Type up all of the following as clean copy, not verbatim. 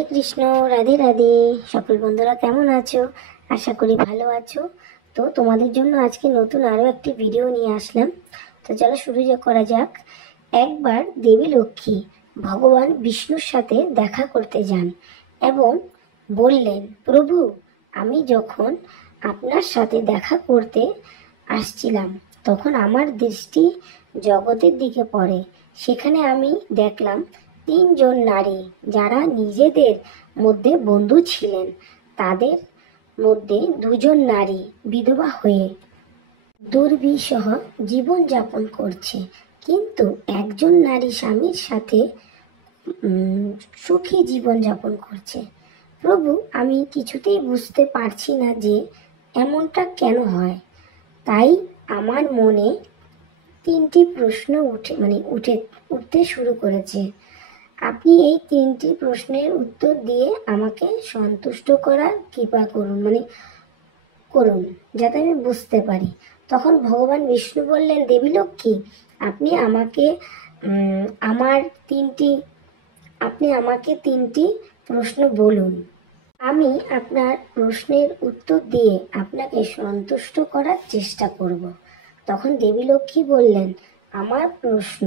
হরে কৃষ্ণ, রাধে রাধে। সকল বন্ধুরা কেমন আছো? আশা করি ভালো আছো। তো তোমাদের জন্য আজকে নতুন আরো একটি ভিডিও নিয়ে আসলাম। তো চলো শুরু করা যাক। একবার দেবী লক্ষ্মী ভগবান বিষ্ণুর সাথে দেখা করতে যান এবং বললেন, প্রভু, আমি যখন আপনার সাথে দেখা করতে আসছিলাম তখন আমার দৃষ্টি জগতের দিকে পড়ে। সেখানে আমি দেখলাম তিনজন নারী যারা নিজেদের মধ্যে বন্ধু ছিলেন। তাদের মধ্যে দুজন নারী বিধবা হয়ে দুর্বিষহ জীবনযাপন করছে, কিন্তু একজন নারী স্বামীর সাথে সুখী জীবনযাপন করছে। প্রভু, আমি কিছুতেই বুঝতে পারছি না যে এমনটা কেন হয়। তাই আমার মনে তিনটি প্রশ্ন উঠতে শুরু করেছে। আপনি এই তিনটি প্রশ্নের উত্তর দিয়ে আমাকে সন্তুষ্ট করার কৃপা করুন যাতে আমি বুঝতে পারি। তখন ভগবান বিষ্ণু বললেন, দেবী লক্ষ্মী, আপনি আমাকে তিনটি প্রশ্ন বলুন। আমি আপনার প্রশ্নের উত্তর দিয়ে আপনাকে সন্তুষ্ট করার চেষ্টা করব। তখন দেবী লক্ষ্মী বললেন, আমার প্রশ্ন,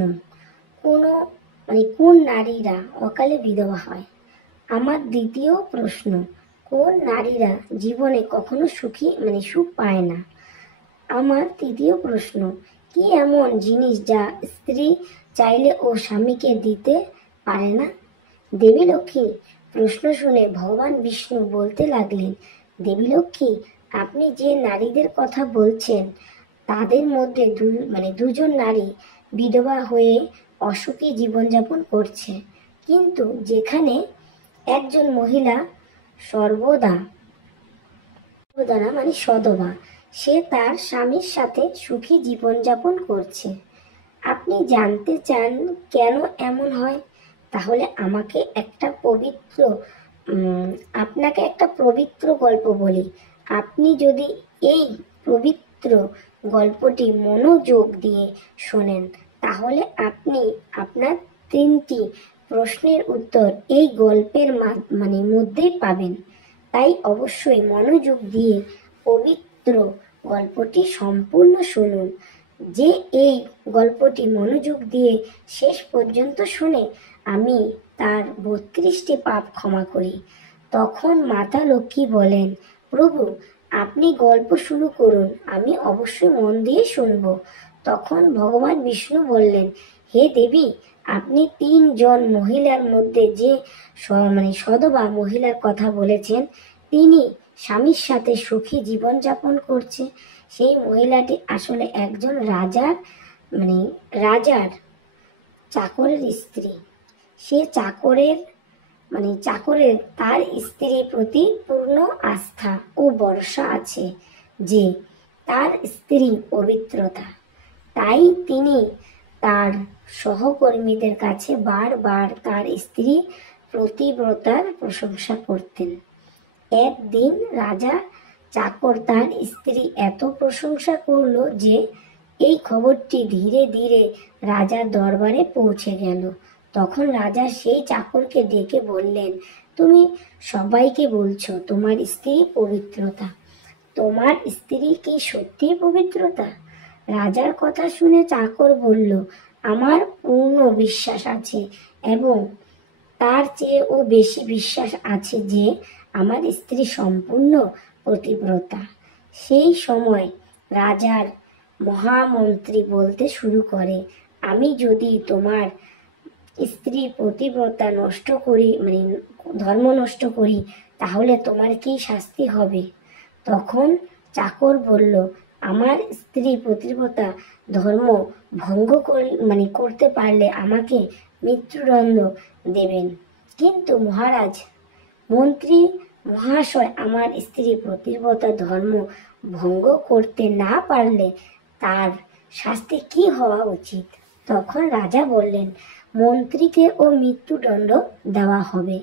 কোন নারীরা অকালে বিধবা হয়? আমার দ্বিতীয় প্রশ্ন, কোন নারীরা জীবনে কখনো সুখ পায় না? আমার তৃতীয় প্রশ্ন, কি এমন জিনিস যা স্ত্রী চাইলে ও স্বামীকে দিতে পারে না? দেবী লক্ষ্মী প্রশ্ন শুনে ভগবান বিষ্ণু বলতে লাগলেন, দেবী লক্ষ্মী, আপনি যে নারীদের কথা বলছেন তাদের মধ্যে দুজন নারী বিধবা হয়ে অসুখী জীবনযাপন করছে, কিন্তু যেখানে একজন মহিলা সর্বদা সদবা, সে তার স্বামীর সাথে সুখী জীবনযাপন করছে। আপনি জানতে চান কেন এমন হয়? তাহলে আপনাকে একটা পবিত্র গল্প বলি। আপনি যদি এই পবিত্র গল্পটি মনোযোগ দিয়ে শোনেন তাহলে আপনি আপনার তিনটি প্রশ্নের উত্তর এই গল্পের মধ্যেই পাবেন। তাই অবশ্যই মনোযোগ দিয়ে পবিত্র গল্পটি সম্পূর্ণ শুনুন। যে এই গল্পটি মনোযোগ দিয়ে শেষ পর্যন্ত শুনে আমি তার 32টি পাপ ক্ষমা করি। তখন মাতা লক্ষ্মী বলেন, প্রভু, আপনি গল্প শুরু করুন, আমি অবশ্যই মন দিয়ে শুনব। তখন ভগবান বিষ্ণু বললেন, হে দেবী, আপনি তিনজন মহিলার মধ্যে যে সদবা মহিলার কথা বলেছেন, তিনি স্বামীর সাথে সুখী জীবনযাপন করছে। সেই মহিলাটি আসলে একজন রাজার চাকরের স্ত্রী। সে চাকরের তার স্ত্রীর প্রতি পূর্ণ আস্থা ও ভরসা আছে যে তার স্ত্রী পবিত্রতা। তাই তিনি তার সহকর্মীদের কাছে বারবার তার স্ত্রী পতিব্রতার প্রশংসা করতেন। একদিন রাজা চাকর তার স্ত্রী এত প্রশংসা করলো যে এই খবরটি ধীরে ধীরে রাজার দরবারে পৌঁছে গেল। তখন রাজা সেই চাকরকে ডেকে বললেন, তুমি সবাইকে বলছো তোমার স্ত্রী পবিত্রতা, তোমার স্ত্রী কি সত্যি পবিত্রতা? রাজার কথা শুনে চাকর বলল, আমার পূর্ণ বিশ্বাস আছে এবং তার চেয়েও বেশি বিশ্বাস আছে যে আমার স্ত্রী সম্পূর্ণ পতিব্রতা। সেই সময় রাজার মহামন্ত্রী বলতে শুরু করে, আমি যদি তোমার স্ত্রীর পতিব্রতা ধর্ম নষ্ট করি তাহলে তোমার কি শাস্তি হবে? তখন চাকর বলল, আমার স্ত্রী পতিব্রতা ধর্ম ভঙ্গ করতে পারলে আমাকে মৃত্যুদণ্ড দেবেন, কিন্তু মহারাজ, মন্ত্রী মহাশয়, আমার স্ত্রী পতিব্রতা ধর্ম ভঙ্গ করতে না পারলে তার শাস্তি কি হওয়া উচিত? তখন রাজা বললেন, মন্ত্রীকে ও মৃত্যুদণ্ড দেওয়া হবে।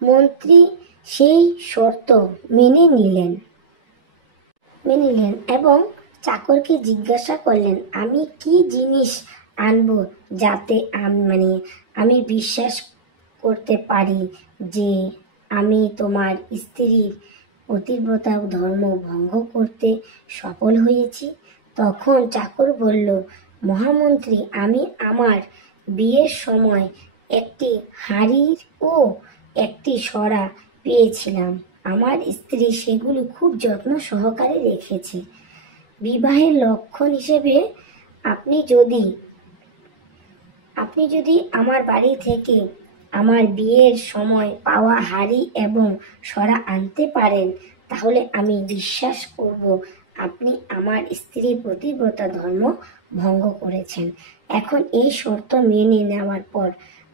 মন্ত্রী সেই শর্ত মেনে নিলেন এবং চাকরকে জিজ্ঞাসা করলেন, আমি কি জিনিস আনবো যাতে আমি বিশ্বাস করতে পারি যে আমি তোমার স্ত্রীর পতিব্রতা ধর্ম ভঙ্গ করতে সফল হয়েছি? তখন চাকর বলল, মহামন্ত্রী, আমি আমার বিয়ের সময় একটি হাঁড়ির ও একটি সরা পেয়েছিলাম। আমার স্ত্রী সেগুলি খুব যত্ন সহকারে রেখেছে। বিবাহের লক্ষণ হিসেবে আপনি যদি আমার বাড়ি থেকে আমার বিয়ের সময় পাওয়া হাঁড়ি এবং সরা আনতে পারেন, তাহলে আমি বিশ্বাস করব আপনি আমার স্ত্রীর পতিব্রতা ধর্ম ভঙ্গ করেছেন। এখন এই শর্ত মেনে নেওয়ার পর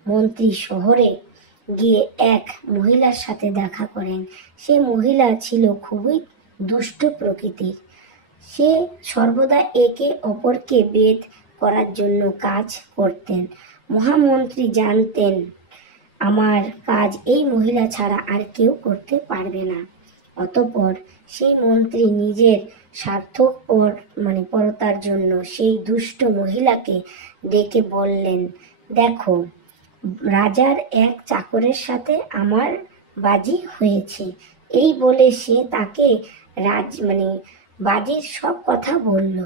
মন্ত্রী শহরে গিয়ে এক মহিলার সাথে দেখা করেন। সে মহিলা ছিল খুবই দুষ্ট প্রকৃতির। সে সর্বদা একে অপরকে বেদ করার জন্য কাজ করতেন। মহামন্ত্রী জানতেন আমার কাজ এই মহিলা ছাড়া আর কেউ করতে পারবে না। অতঃপর সেই মন্ত্রী নিজের পরতার জন্য সেই দুষ্ট মহিলাকে ডেকে বললেন, দেখো, রাজার এক চাকরের সাথে আমার বাজি হয়েছে। এই বলে সে তাকে বাজির সব কথা বলল।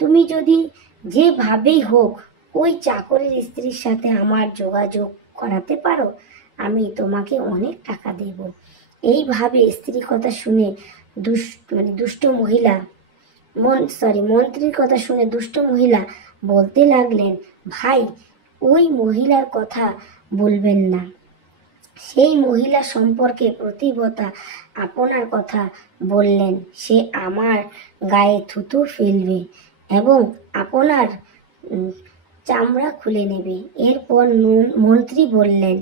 তুমি যদি যেভাবেই হোক ওই চাকরের স্ত্রীর সাথে আমার যোগাযোগ করাতে পারো, আমি তোমাকে অনেক টাকা দেব। এইভাবে স্ত্রীর কথা শুনে মন্ত্রীর কথা শুনে দুষ্ট মহিলা বলতে লাগলেন, ভাই, ওই মহিলার কথা বলবেন না। সেই মহিলা সম্পর্কে প্রতিব্রতা আপনার কথা বললেন সে আমার গায়ে থুতু ফেলবে এবং আপনার চামড়া খুলে নেবে। এরপর মন্ত্রী বললেন,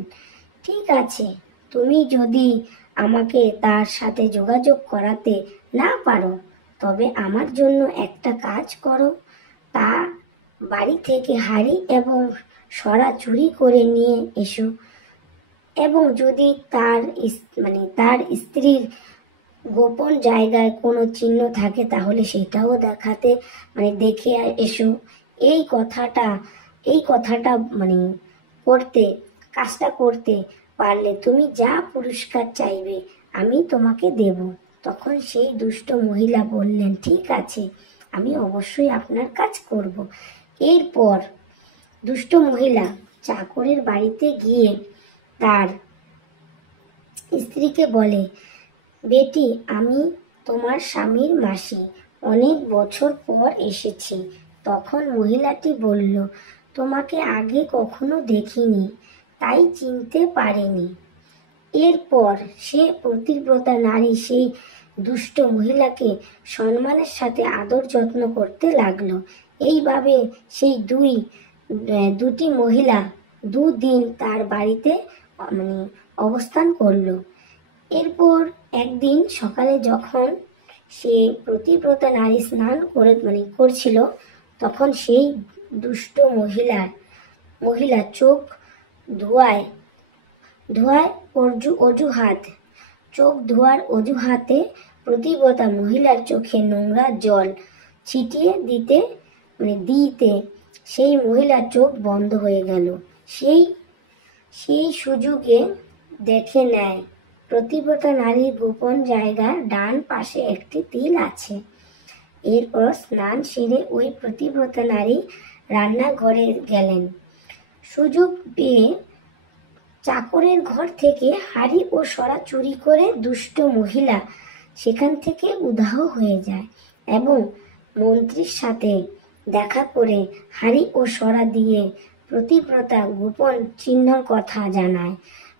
ঠিক আছে, তুমি যদি আমাকে তার সাথে যোগাযোগ করাতে না পারো, তবে আমার জন্য একটা কাজ করো। তা বাড়ি থেকে হাঁড়ি এবং সরা চুরি করে নিয়ে এসো এবং যদি তার স্ত্রীর গোপন জায়গায় কোনো চিহ্ন থাকে তাহলে সেটাও দেখে এসো। এই কথাটা কাজটা করতে পারলে তুমি যা পুরস্কার চাইবে আমি তোমাকে দেব। তখন সেই দুষ্ট মহিলা বললেন, ঠিক আছে, আমি অবশ্যই আপনার কাজ করব। এরপর দুষ্ট মহিলা চাকরের বাড়িতে গিয়ে তার স্ত্রীকে বলে, বেটি, আমি তোমার স্বামীর মাসি, অনেক বছর পর এসেছি। তখন মহিলাটি বলল, তোমাকে আগে কখনো দেখিনি, তাই চিনতে পারিনি। এরপর সে পতিব্রতা নারী সেই দুষ্ট মহিলাকে সম্মানের সাথে আদর যত্ন করতে লাগলো। এইভাবে সেই দুটি মহিলা 2 দিন তার বাড়িতে অবস্থান করলো। এরপর একদিন সকালে যখন সে পতিব্রতা নারী স্নান করছিল, তখন সেই দুষ্ট মহিলা চোখ ধোয়ার অজুহাতে পতিব্রতা মহিলার চোখে নোংরা জল ছিটিয়ে দিতে সেই মহিলার চোখ বন্ধ হয়ে গেল। সেই সুযোগে দেখে নেয় পতিব্রতা নারীর গোপন জায়গার ডান পাশে একটি তিল আছে। এরপর স্নান সেরে ওই পতিব্রতা নারী রান্নাঘরে গেলেন। সুযোগ পেয়ে চাকরের ঘর থেকে হাঁড়ি ও সরা চুরি করে দুষ্ট মহিলা সেখান থেকে উধাও হয়ে যায় এবং মন্ত্রীর সাথে দেখা করে হাঁড়ি ও সরা দিয়ে পতিব্রতা গোপন চিহ্নর কথা জানায়।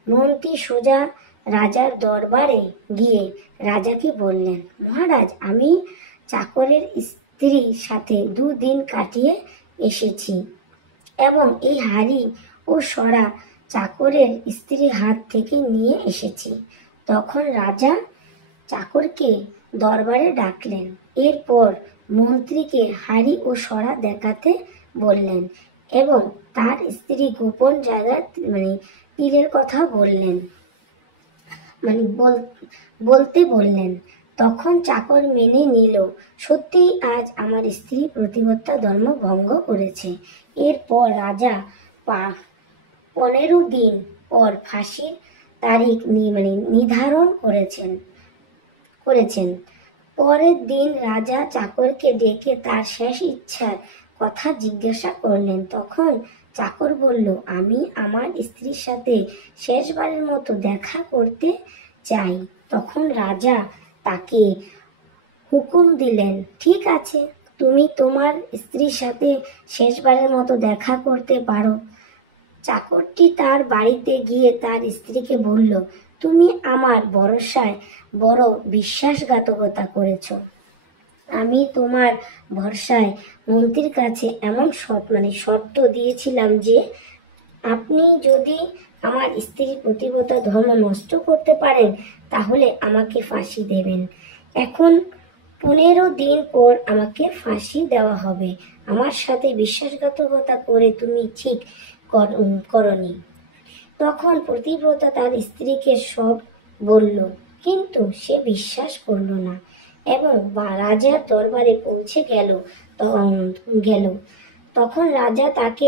মন্ত্রী সোজা রাজার দরবারে গিয়ে রাজাকে বললেন, মহারাজ, আমি চাকরের স্ত্রীর সাথে 2 দিন কাটিয়ে এসেছি এবং এই হাঁড়ি ও সরা চাকরের স্ত্রীর হাত থেকে নিয়ে এসেছি। তখন রাজা চাকরকে দরবারে ডাকলেন। এরপর মন্ত্রীকে হাঁড়ি ও সরা দেখাতে বললেন এবং তার স্ত্রী গোপন জায়গায় তিলের কথা বলতে বললেন। তখন চাকর মেনে নিল, সত্যিই আজ আমার স্ত্রী পতিব্রতা ধর্ম ভঙ্গ করেছে। এরপর রাজা 15 দিন পর ফাঁসির তারিখ নির্ধারণ করেছেন। পরের দিন রাজা চাকরকে ডেকে তার শেষ ইচ্ছার কথা জিজ্ঞাসা করলেন। তখন চাকর বলল, আমি আমার স্ত্রীর সাথে শেষবারের মতো দেখা করতে চাই। তখন রাজা তাকে হুকুম দিলেন, ঠিক আছে, তুমি তোমার স্ত্রীর সাথে শেষবারের মতো দেখা করতে পারো। চাকরটি তার বাড়িতে গিয়ে তার স্ত্রীকে বলল, তুমি আমার ভরসায় বড় বিশ্বাসঘাতকতা করেছ। আমি তোমার ভরসায় মন্ত্রীর কাছে এমন শর্ত দিয়েছিলাম যে আপনি যদি আমার স্ত্রীর পতিব্রতা ধর্ম নষ্ট করতে পারেন তাহলে আমাকে ফাঁসি দেবেন। এখন 15 দিন পর আমাকে ফাঁসি দেওয়া হবে। আমার সাথে বিশ্বাসঘাতকতা করে তুমি ঠিক করনি। তখন পতিব্রতা তার স্ত্রীকে সব বলল, কিন্তু সে বিশ্বাস করল না এবং রাজার দরবারে পৌঁছে গেল। তখন রাজা তাকে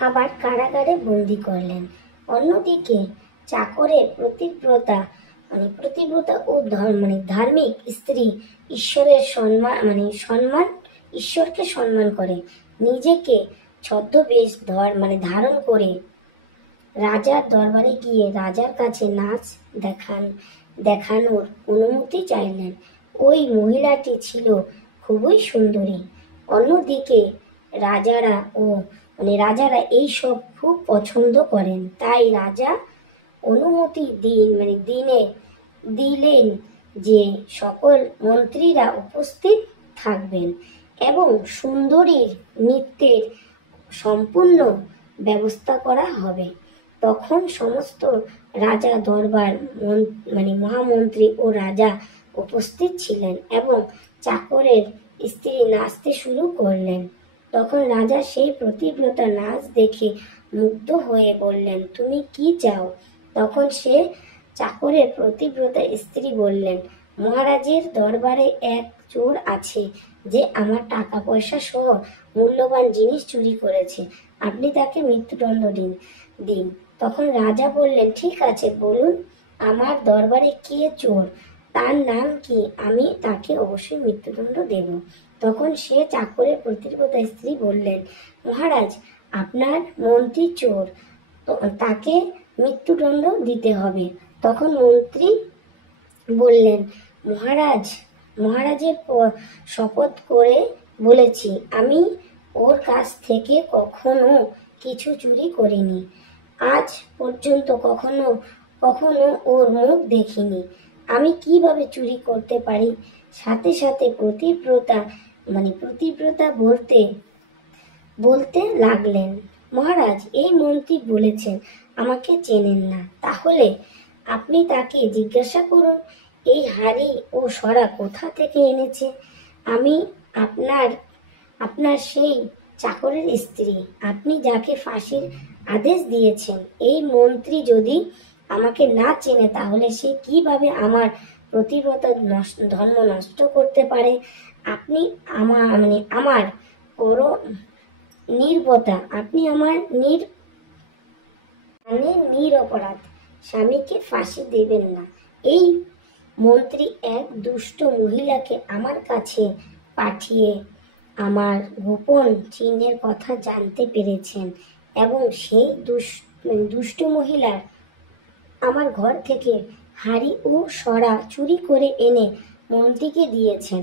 আবার কারাগারে বন্দী করলেন। অন্যদিকে চাকরের প্রতিব্রতা ও ধার্মিক স্ত্রী ঈশ্বরকে সম্মান করে নিজেকে ছদ্মবেশ ধারণ করে রাজার দরবারে গিয়ে রাজার কাছে নাচ দেখানোর অনুমতি চাইলেন। ওই মহিলাটি ছিল খুবই সুন্দরী। অন্যদিকে রাজারা এই সব খুব পছন্দ করেন, তাই রাজা অনুমতি দিলেন যে সকল মন্ত্রীরা উপস্থিত থাকবেন এবং সুন্দরীর নৃত্যের সম্পূর্ণ ব্যবস্থা করা হবে। তখন সমস্ত রাজা দরবার মহামন্ত্রী ও রাজা উপস্থিত ছিলেন এবং চাকরের স্ত্রী নাচতে শুরু করলেন। তখন রাজা সেই পতিব্রতা নাচ দেখে মুগ্ধ হয়ে বললেন, তুমি কি চাও? তখন সে চাকরের পতিব্রতা স্ত্রী বললেন, মহারাজের দরবারে এক চোর আছে যে আমার টাকা পয়সা সহ মূল্যবান জিনিস চুরি করেছে। আপনি তাকে মৃত্যুদণ্ড দিন। তখন রাজা বললেন, ঠিক আছে, বলুন আমার দরবারে কে চোর, তার নাম কি, আমি তাকে অবশ্যই মৃত্যুদণ্ড দেব। তখন সে চাকরের পতিব্রতা স্ত্রী বললেন, মহারাজ, আপনার মন্ত্রী চোর, তাকে মৃত্যুদণ্ড দিতে হবে। তখন মন্ত্রী বললেন, মহারাজের শপথ করে বলেছি, আমি ওর কাছ থেকে কখনো কিছু চুরি করিনি। আজ পর্যন্ত কখনো ওর মুখ দেখিনি। আমি কিভাবে চুরি করতে পারি? সাথে সাথে পতিব্রতা বলতে লাগলেন, মহারাজ, এই মন্ত্রী বলেছেন আমাকে চেনেন না। তাহলে আপনি তাকে জিজ্ঞাসা করুন এই হাড়ি ও সরা কোথা থেকে এনেছে। আমি আপনার সেই চাকরের স্ত্রী, আপনি যাকে ফাঁসির আদেশ দিয়েছেন। এই মন্ত্রী যদি আমাকে না চেনে তাহলে সে কিভাবে আমার পতিব্রতা ধর্ম নষ্ট করতে পারে? আপনি আমার নির্বতা, আপনি আমার নিরপরাধ স্বামীকে ফাঁসি দেবেন না। এই মন্ত্রী এক দুষ্ট মহিলাকে আমার কাছে পাঠিয়ে আমার গোপন চিহ্নের কথা জানতে পেরেছেন এবং সেই দুষ্ট মহিলার আমার ঘর থেকে হাড়ি ও সরা চুরি করে এনে মন্ত্রীকে দিয়েছেন।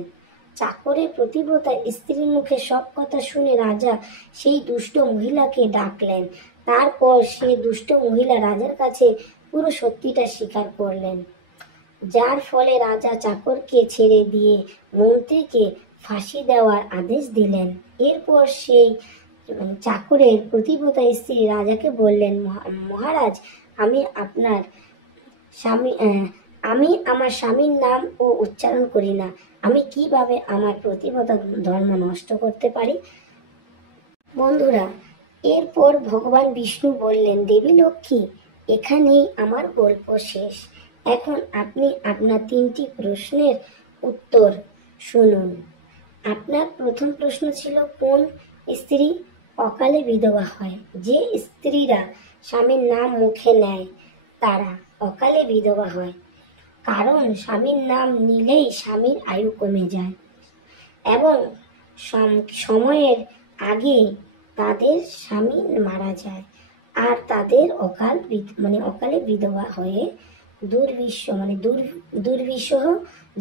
চাকরের পতিব্রতা স্ত্রীর মুখে সব কথা শুনে রাজা সেই দুষ্ট মহিলাকে ডাকলেন। তারপর সেই দুষ্ট মহিলা রাজার কাছে পুরো সত্যিটা স্বীকার করলেন, যার ফলে রাজা চাকরকে ছেড়ে দিয়ে মন্ত্রীকে ফাঁসি দেওয়ার আদেশ দিলেন। এরপর সেই চাকরের পতিব্রতা স্ত্রী রাজাকে বললেন, মহারাজ, আমি আমার স্বামীর নাম ও উচ্চারণ করি না। আমি কিভাবে আমার পতিব্রতা ধর্ম নষ্ট করতে পারি? বন্ধুরা, এরপর ভগবান বিষ্ণু বললেন, দেবী লক্ষ্মী, এখানেই আমার গল্প শেষ। এখন আপনি আপনার 3টি প্রশ্নের উত্তর শুনুন। আপনার প্রথম প্রশ্ন ছিল, কোন স্ত্রী অকালে বিধবা হয়। যে স্ত্রীরা স্বামীর নাম মুখে নেয় তারা অকালে বিধবা হয়, কারণ স্বামীর নাম নিলেই স্বামীর আয়ু কমে যায় এবং সময়ের আগে তাদের স্বামী মারা যায় আর তাদের অকালে বিধবা হয়ে দুর্বিষহ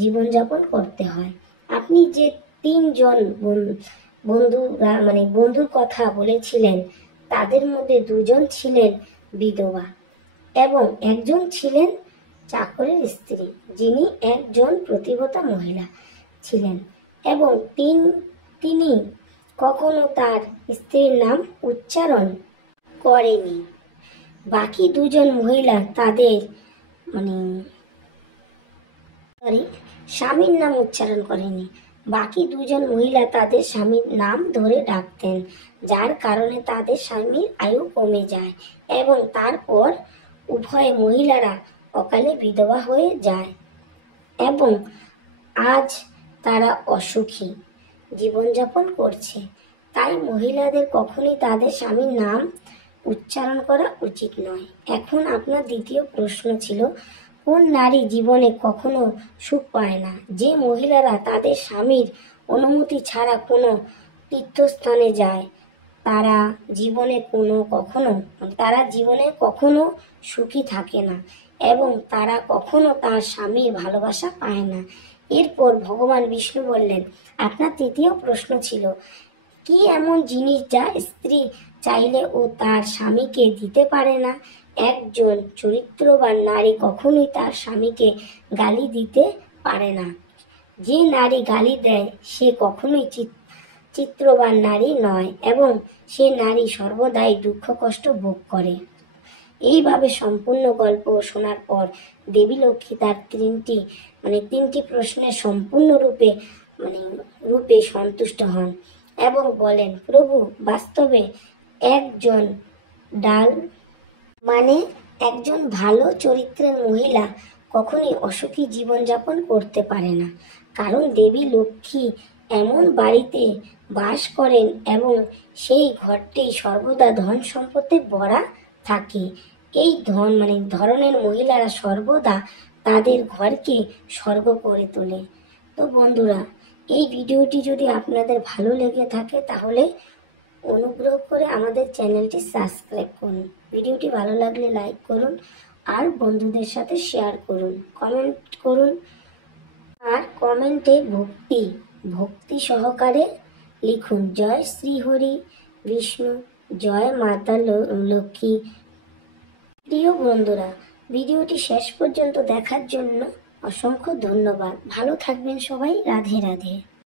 জীবনযাপন করতে হয়। আপনি যে তিনজন বন্ধুর কথা বলেছিলেন, তাদের মধ্যে দুজন ছিলেন বিধবা এবং একজন ছিলেন চাকরের স্ত্রী, যিনি একজন প্রতিব্রতা মহিলা ছিলেন এবং তিনি কখনো তার স্ত্রীর নাম উচ্চারণ করেনি। বাকি দুজন মহিলা তাদের স্বামীর নাম উচ্চারণ করেনি। বাকি দুজন মহিলা তাদের স্বামীর নাম ধরে ডাকতেন, যার কারণে তাদের স্বামীর আয়ু কমে যায় এবং তারপর উভয় মহিলারা অকালে বিধবা হয়ে যায় এবং আজ তারা অসুখী জীবনযাপন করছে। তাই মহিলাদের কখনোই তাদের স্বামীর নাম উচ্চারণ করা উচিত নয়। এখন আপনার দ্বিতীয় প্রশ্ন ছিল, কোন নারী জীবনে কখনো সুখ পায় না? যে মহিলারা তাদের স্বামীর অনুমতি ছাড়া কোনো তীর্থস্থানে যায় তারা জীবনে কখনো সুখী থাকে না এবং তারা কখনো তার স্বামীর ভালোবাসা পায় না। এরপর ভগবান বিষ্ণু বললেন, আপনার তৃতীয় প্রশ্ন ছিল, কি এমন জিনিস যা স্ত্রী চাইলে ও তার স্বামীকে দিতে পারে না? একজন চরিত্রবান নারী কখনোই তার স্বামীকে গালি দিতে পারে না। যে নারী গালি দেয় সে কখনোই চিত্রবান নারী নয় এবং সে নারী সর্বদাই দুঃখ কষ্ট ভোগ করে। এইভাবে সম্পূর্ণ গল্প শোনার পর দেবী লক্ষ্মী তার তিনটি প্রশ্নের সম্পূর্ণ রূপে সন্তুষ্ট হন এবং বলেন, প্রভু, বাস্তবে একজন ভালো চরিত্রের মহিলা কখনোই অসুখী জীবনযাপন করতে পারে না, কারণ দেবী লক্ষ্মী এমন বাড়িতে বাস করেন এবং সেই ঘরটি সর্বদা ধন সম্পদে ভরা থাকে। এই ধরনের মহিলারা সর্বদা তাদের ঘরকে স্বর্গ করে তোলে। তো বন্ধুরা, এই ভিডিওটি যদি আপনাদের ভালো লেগে থাকে তাহলে অনুগ্রহ করে আমাদের চ্যানেলটি সাবস্ক্রাইব করুন। ভিডিওটি ভালো লাগলে লাইক করুন আর বন্ধুদের সাথে শেয়ার করুন, কমেন্ট করুন আর কমেন্টে ভক্তি সহকারে লিখুন, জয় শ্রী হরি বিষ্ণু, জয় মাতা লক্ষ্মী। প্রিয় বন্ধুরা, ভিডিওটি শেষ পর্যন্ত দেখার জন্য অসংখ্য ধন্যবাদ। ভালো থাকবেন সবাই। রাধে রাধে।